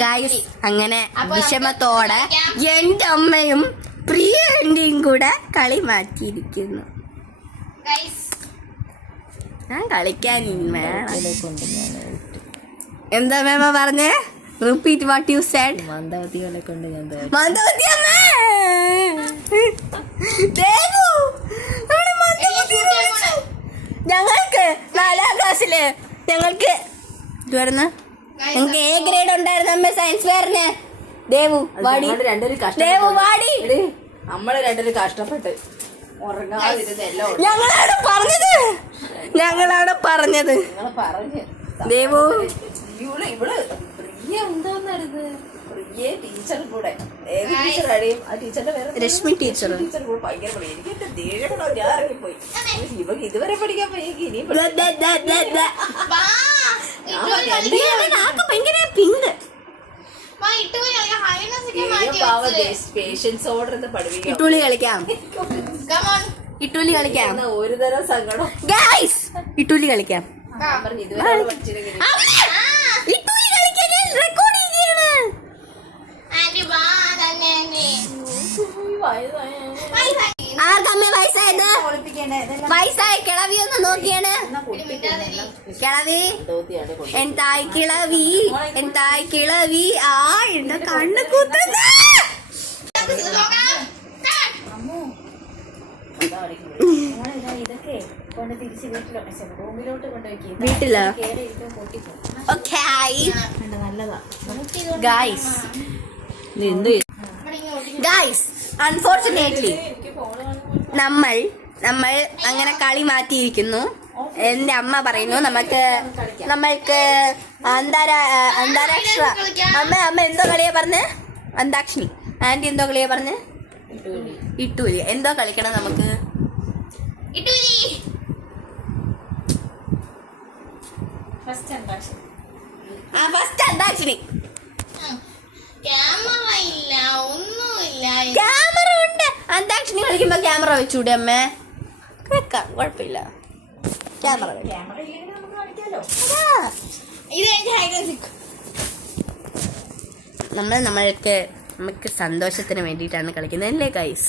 Guys അങ്ങനെ വിഷമത്തോടെ എന്റെ അമ്മയും പ്രിയ ആന്റിയും കൂടെ കളി മാറ്റിയിരിക്കുന്നു. ഞാൻ കളിക്കാൻ എന്താ മേമ പറഞ്ഞേ? Repeat what you said. മന്ദവതികളെ കൊണ്ട് ഞാൻ മന്ദവതി അമ്മേ, ഞങ്ങൾക്ക് 4ാം ക്ലാസ്സില് ഞങ്ങൾക്ക് ഞങ്ങൾക്ക് A ഗ്രേഡ് ഉണ്ടായിരുന്നു അമ്മ സയൻസ് ഫെയറിന്. ദേവു വാടി, ദേവു വാടി. നമ്മള് രണ്ടുപേരും കഷ്ടപ്പെട്ട് ഞങ്ങളവിടെ പറഞ്ഞത് ദേവു രശ്മി ടീച്ചർ ഇതുവരെ പഠിക്കാൻ പിങ്ക് ഇട്ടൂലി കളിക്കാം. ഇട്ടൂലി കളിക്കാം. ഒരു തരം സങ്കടം. ഗൈസ് ഇട്ടൂലി കളിക്കാം. ആർക്കമ്മേ വയസ്സായത്? വയസ്സായ കിളവി ഒന്ന് നോക്കിയാണ്. കിളവി എന്തായി കിളവി, എന്തായി കിളവി. ആ എന്റെ കണ്ണ് കുത്തുന്ന വീട്ടിലോ? ഗൈസ് അൺഫോർച്ചുനേറ്റ്ലി നമ്മൾ അങ്ങനെ കളി മാറ്റിയിരിക്കുന്നു. എന്റെ അമ്മ പറയുന്നു നമ്മൾക്ക് അന്താരാഷ്ട്ര അമ്മ എന്തോ കളിയാ പറഞ്ഞ്? അന്താക്ഷരി. ആന്റി എന്തോ കളിയാ പറഞ്ഞ്? ഇട്ടൂലി. എന്തോ കളിക്കണം നമുക്ക്? ഫസ്റ്റ് അന്താക്ഷരി. ക്യാമറ ഉണ്ട്. അന്താക്ഷരി കളിക്കുമ്പോ ക്യാമറ വെച്ചൂടെ അമ്മേ? വെക്കാം, കുഴപ്പമില്ല. ക്യാമറ നമുക്ക് സന്തോഷത്തിന് വേണ്ടിയിട്ടാണ് കളിക്കുന്നത് അല്ലേ ഗൈസ്?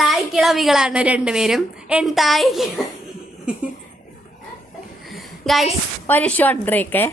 തായ് കിളവികളാണ് രണ്ടുപേരും. തായ് ഗൈസ് ഒരു ഷോർട്ട് ബ്രേക്ക്.